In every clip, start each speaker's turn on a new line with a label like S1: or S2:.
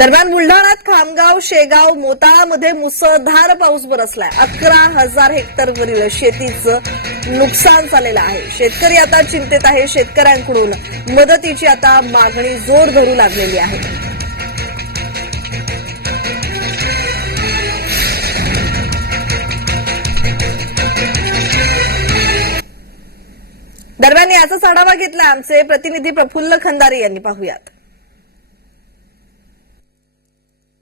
S1: दरम्यान बुलढाण्यात खामगाव शेगाव मोताळामध्ये मुसळधार पाऊस बरसलाय. अकरा हजार हेक्टरवरील शेतीचं नुकसान झालेलं आहे. शेतकरी आता चिंतेत आहे. शेतकऱ्यांकडून मदतीची आता मागणी जोर धरू लागलेली आहे. दरम्यान याचाच आढावा घेतला आमचे प्रतिनिधी प्रफुल्ल खंदारे यांनी. पाहुयात.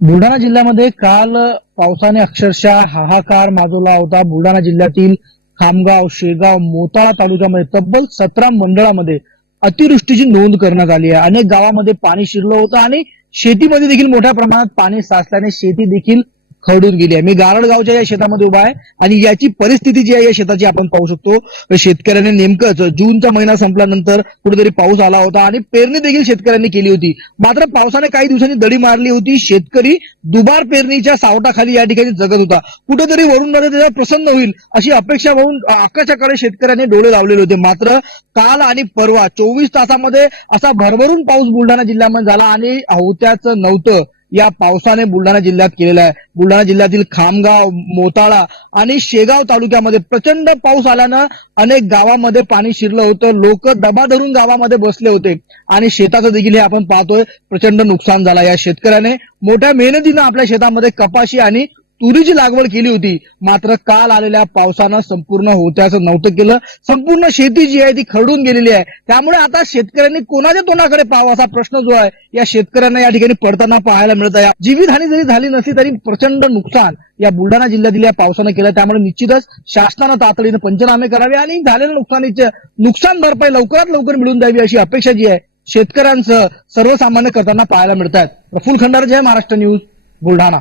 S2: बुलढाणा जिल्ह्यामध्ये काल पावसाने अक्षरशः हाहाकार माजवला होता. बुलढाणा जिल्ह्यातील खामगाव शेगाव मोताळा तालुक्यामध्ये तब्बल सतरा मंडळामध्ये अतिवृष्टीची नोंद करण्यात आली आहे. अनेक गावामध्ये पाणी शिरलं होतं आणि शेतीमध्ये देखील मोठ्या प्रमाणात पाणी साचल्याने शेती देखील खरडून गेली आहे. मी गारड गावच्या या शेतामध्ये उभा आहे आणि याची परिस्थिती जी आहे या शेताची आपण पाहू शकतो. शेतकऱ्याने नेमकंच जूनचा महिना संपल्यानंतर कुठेतरी पाऊस आला होता आणि पेरणी देखील शेतकऱ्यांनी केली होती. मात्र पावसाने काही दिवसांनी दडी मारली होती. शेतकरी दुबार पेरणीच्या सावटाखाली या ठिकाणी जगत होता. कुठेतरी वरून नदी प्रसन्न होईल अशी अपेक्षा म्हणून आकाशाकडे शेतकऱ्यांनी डोळे लावलेले होते. मात्र काल आणि परवा चोवीस तासामध्ये असा भरभरून पाऊस बुलढाणा जिल्ह्यामध्ये झाला आणि होत्याचं नव्हतं. या पावसाने बुलढाणा जिल्ह्यात केलेला आहे. बुलढाणा जिल्ह्यातील खामगाव मोताळा आणि शेगाव तालुक्यामध्ये प्रचंड पाऊस आल्यानं अनेक गावामध्ये पाणी शिरलं होतं. लोक दबा धरून गावामध्ये बसले होते. आणि शेताचं देखील हे आपण पाहतोय. प्रचंड नुकसान झालं या शेतकऱ्याने. मोठ्या मेहनतीनं आपल्या शेतामध्ये कपाशी आणि तुरीची लागवड केली होती मात्र काल आलेल्या पावसानं संपूर्ण होत्याचं नव्हतं केलं. संपूर्ण शेती जी आहे ती खरडून गेलेली आहे. त्यामुळे आता शेतकऱ्यांनी कोणाच्या तोंडाकडे पाहावा असा प्रश्न जो आहे या शेतकऱ्यांना या ठिकाणी पडताना पाहायला मिळत आहे. जीवितहानी जरी झाली नसली तरी प्रचंड नुकसान या बुलढाणा जिल्ह्यातील या पावसानं केलं. त्यामुळे निश्चितच शासनानं तातडीनं पंचनामे करावे आणि झालेल्या नुकसानीचे नुकसान भरपाई लवकरात लवकर मिळून द्यावी अशी अपेक्षा जी आहे शेतकऱ्यांसह सर्वसामान्य करताना पाहायला मिळत आहेत. प्रफुल्ल खंडार जय महाराष्ट्र न्यूज बुलढाणा.